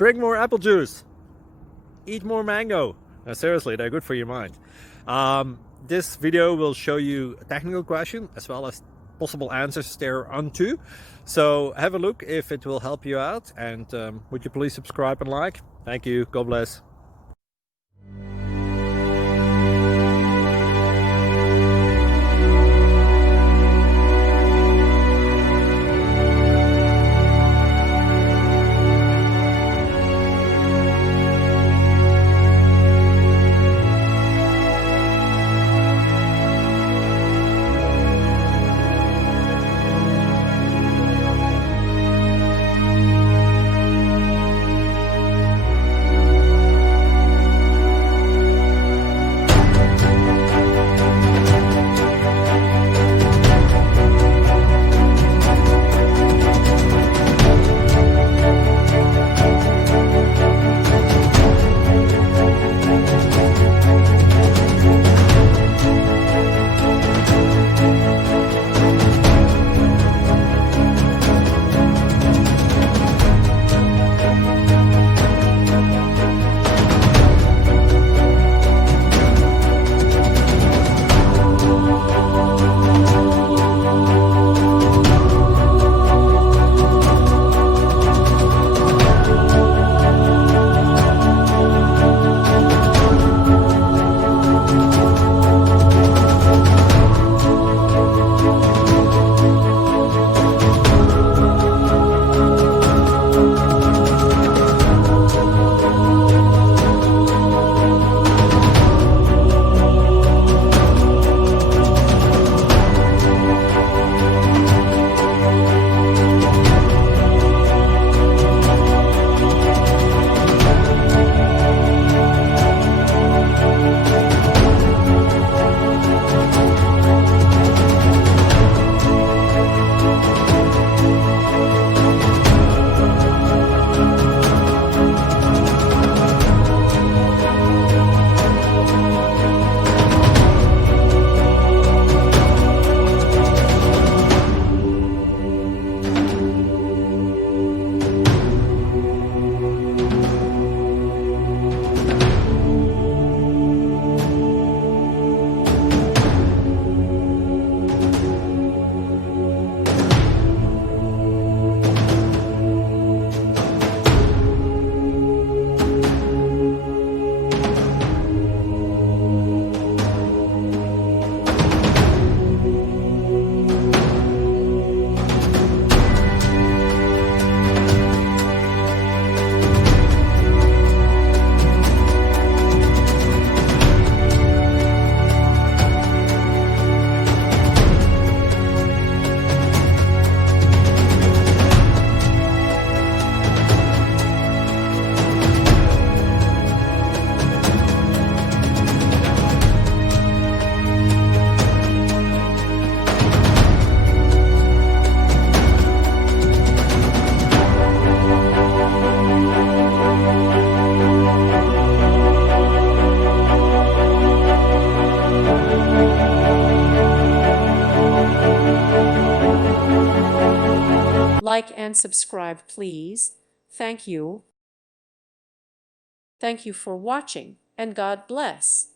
Drink more apple juice. Eat more mango. No, seriously, they're good for your mind. This video will show you a technical question as well as possible answers thereunto. So have a look if it will help you out, and would you please subscribe and like? Thank you. God bless. Like and subscribe, please. Thank you. Thank you for watching, and God bless.